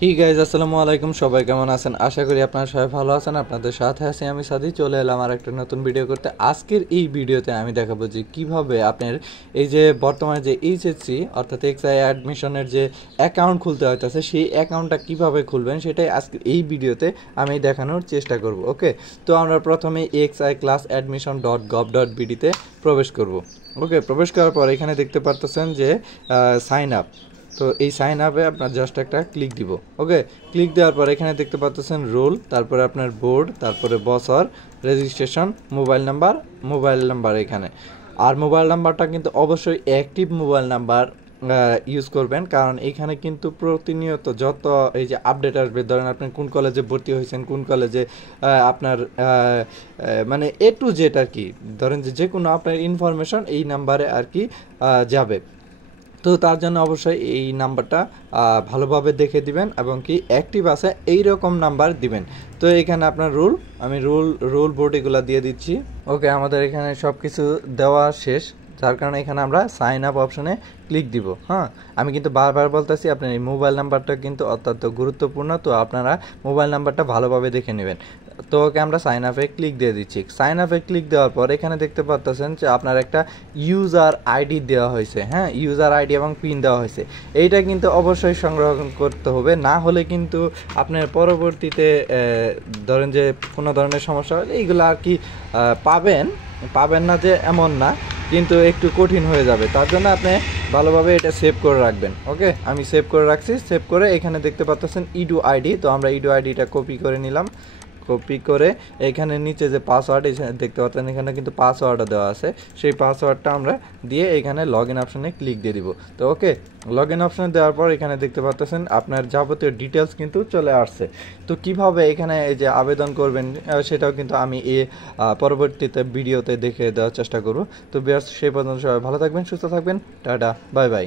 Guys আসসালামু আলাইকুম, সবাই কেমন আছেন? আশা করি আপনারা সবাই ভালো আছেন। আপনাদের সাথে আছি আমি সাদি। চলে এলাম আর একটা নতুন ভিডিও করতে। আজকের এই ভিডিওতে আমি দেখাবো যে কিভাবে আপনার এই যে বর্তমানে যে এইচএসসি অর্থাৎ এক্সআই অ্যাডমিশনের যে অ্যাকাউন্ট খুলতে হইতেছে সেই অ্যাকাউন্টটা কিভাবে খুলবেন সেটাই আজকের এই ভিডিওতে আমি দেখানোর চেষ্টা করব। ওকে, তো আমরা প্রথমে exiclassadmission.gov.bd তে প্রবেশ করব। ওকে, প্রবেশ করার পর এখানে দেখতে পারতেছেন যে সাইন আপ। তো এই সাইন আপে আপনার জাস্ট একটা ক্লিক দিব। ওকে, ক্লিক দেওয়ার পর এখানে দেখতে পাচ্ছেন রোল, তারপরে আপনার বোর্ড, তারপরে বছর, রেজিস্ট্রেশন, মোবাইল নাম্বার এখানে। আর মোবাইল নাম্বারটা কিন্তু অবশ্যই অ্যাক্টিভ মোবাইল নাম্বার ইউজ করবেন, কারণ এখানে কিন্তু প্রতিনিয়ত যত এই যে আপডেট আসবে, ধরেন আপনি কোন কলেজে ভর্তি হয়েছেন, কোন কলেজে আপনার মানে এ টু জেড আর কি, ধরেন যে কোনো আপনার ইনফরমেশন এই নাম্বারে আর কি যাবে। তো তার জন্য অবশ্যই এই নাম্বারটা ভালোভাবে দেখে দিবেন এবং কি অ্যাক্টিভ আছে এই রকম নাম্বার দিবেন। তো এখানে আপনার আমি রুল বোর্ড এগুলো দিয়ে দিচ্ছি। ওকে, আমাদের এখানে সব কিছু দেওয়া শেষ, যার কারণে এখানে আমরা সাইন আপ অপশনে ক্লিক দিব। হ্যাঁ, আমি কিন্তু বারবার বলতেছি আপনার এই মোবাইল নাম্বারটা কিন্তু অত্যন্ত গুরুত্বপূর্ণ, তো আপনারা মোবাইল নাম্বারটা ভালোভাবে দেখে নেবেন। তো ওকে, আমরা সাইন আপে ক্লিক দিয়ে দিচ্ছি। সাইন আপে ক্লিক দেওয়ার পর এখানে দেখতে পাচ্ছেন যে আপনার একটা ইউজার আইডি দেওয়া হয়েছে। হ্যাঁ, ইউজার আইডি এবং পিন দেওয়া হয়েছে। এইটা কিন্তু অবশ্যই সংরক্ষণ করতে হবে, না হলে কিন্তু আপনার পরবর্তীতে ধরেন যে কোনো ধরনের সমস্যা হলে এইগুলো আর কি পাবেন না যে এমন না, কিন্তু একটু কঠিন হয়ে যাবে। তার জন্য আপনি ভালোভাবে এটা সেভ করে রাখবেন। ওকে, আমি সেভ করে রাখছি। সেভ করে এখানে দেখতে পাচ্ছেন ইডু আইডি, তো আমরা ইডু আইডিটা কপি করে নিলাম। কপি করে এখানে নিচে যে পাসওয়ার্ড দেখতে পাচ্ছেন, এখানে কিন্তু পাসওয়ার্ডও দেওয়া আছে। সেই পাসওয়ার্ডটা আমরা দিয়ে এখানে লগ ইন অপশানে ক্লিক দিয়ে দিব। তো ওকে, লগ ইন অপশানে দেওয়ার পর এখানে দেখতে পাচ্ছেন আপনার যাবতীয় ডিটেলস কিন্তু চলে আসছে। তো কিভাবে এখানে এই যে আবেদন করবেন সেটাও কিন্তু আমি পরবর্তীতে ভিডিওতে দেখে দেওয়ার চেষ্টা করব। তো বিয়ার্স, সেই পর্যন্ত সবাই ভালো থাকবেন, সুস্থ থাকবেন। Tata, bye bye.